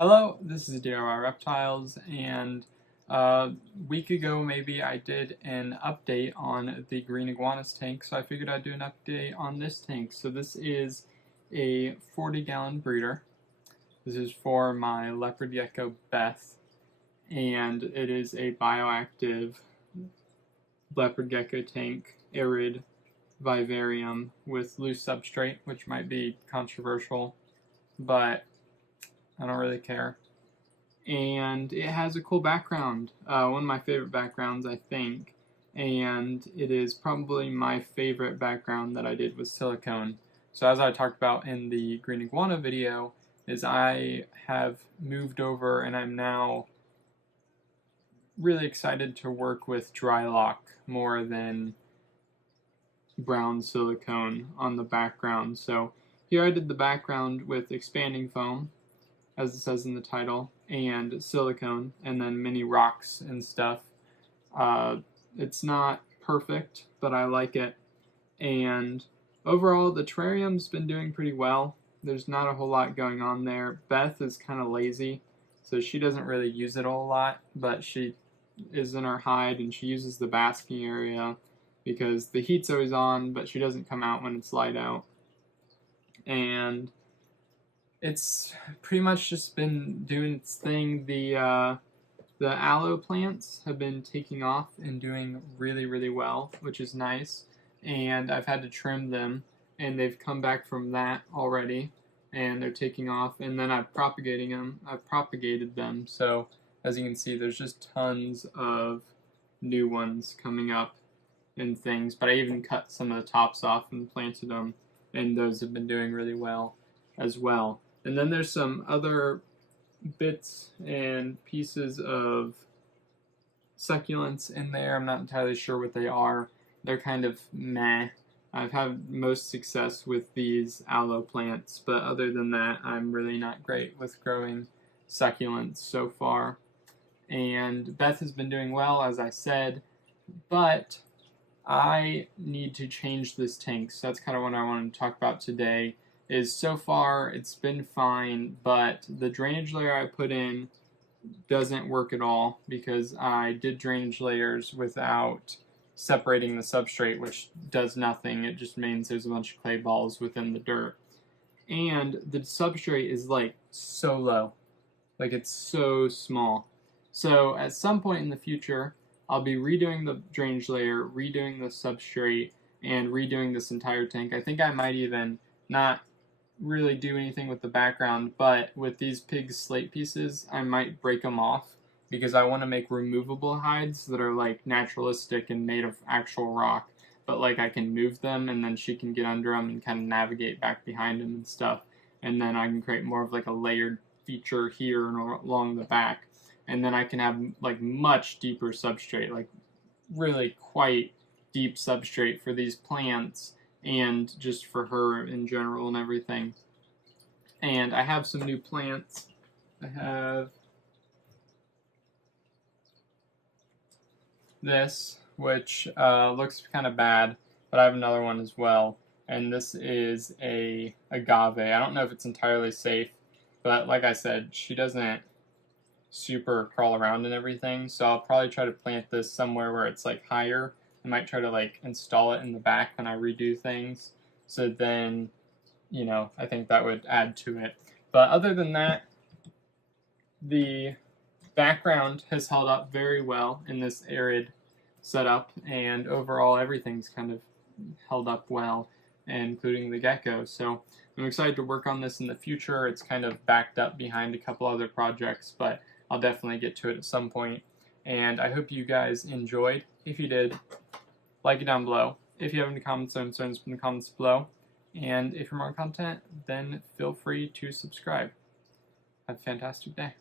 Hello, this is Reptiles, and a week ago maybe I did an update on the green iguanas tank, so I figured I'd do an update on this tank. So this is a 40-gallon breeder. This is for my leopard gecko Beth, and it is a bioactive leopard gecko tank, arid vivarium with loose substrate, which might be controversial, but I don't really care. And it has a cool background, one of my favorite backgrounds, I think, and it is probably my favorite background that I did with silicone. So as I talked about in the green iguana video, is I have moved over and I'm now really excited to work with dry lock more than brown silicone on the background. So here I did the background with expanding foam, as it says in the title, and silicone, and then mini rocks and stuff. It's not perfect, but I like it. And overall, the terrarium's been doing pretty well. There's not a whole lot going on there. Beth is kind of lazy, so she doesn't really use it a whole lot, but she is in her hide and she uses the basking area because the heat's always on, but she doesn't come out when it's light out. And it's pretty much just been doing its thing. The aloe plants have been taking off and doing really well, which is nice. And I've had to trim them, and they've come back from that already, and they're taking off. And then I've propagated them. So as you can see, there's just tons of new ones coming up and things. But I even cut some of the tops off and planted them, and those have been doing really well as well. And then there's some other bits and pieces of succulents in there. I'm not entirely sure what they are. They're kind of meh. I've had most success with these aloe plants, but other than that, I'm really not great with growing succulents so far. And Beth has been doing well, as I said, but I need to change this tank. So that's kind of what I wanted to talk about today. Is so far it's been fine, but the drainage layer I put in doesn't work at all because I did drainage layers without separating the substrate, which does nothing. It just means there's a bunch of clay balls within the dirt. And the substrate is like so low, like it's so small. So at some point in the future, I'll be redoing the drainage layer, redoing the substrate, and redoing this entire tank. I think I might even not really do anything with the background, but with these pig slate pieces, I might break them off because I want to make removable hides that are like naturalistic and made of actual rock, but like I can move them and then she can get under them and kind of navigate back behind them and stuff, and then I can create more of like a layered feature here and along the back, and then I can have like much deeper substrate, like really quite deep substrate for these plants and just for her in general and everything. And I have some new plants. I have this, which looks kind of bad, but I have another one as well. And this is a agave. I don't know if it's entirely safe, but like I said, she doesn't super crawl around and everything, so I'll probably try to plant this somewhere where it's like higher. I might try to like install it in the back when I redo things, so then, you know, I think that would add to it. But other than that, the background has held up very well in this arid setup, and overall everything's kind of held up well, including the gecko. So I'm excited to work on this in the future. It's kind of backed up behind a couple other projects, but I'll definitely get to it at some point. And I hope you guys enjoyed. If you did, like it down below. If you have any comments or concerns, in the comments below. And if you're more content, then feel free to subscribe. Have a fantastic day.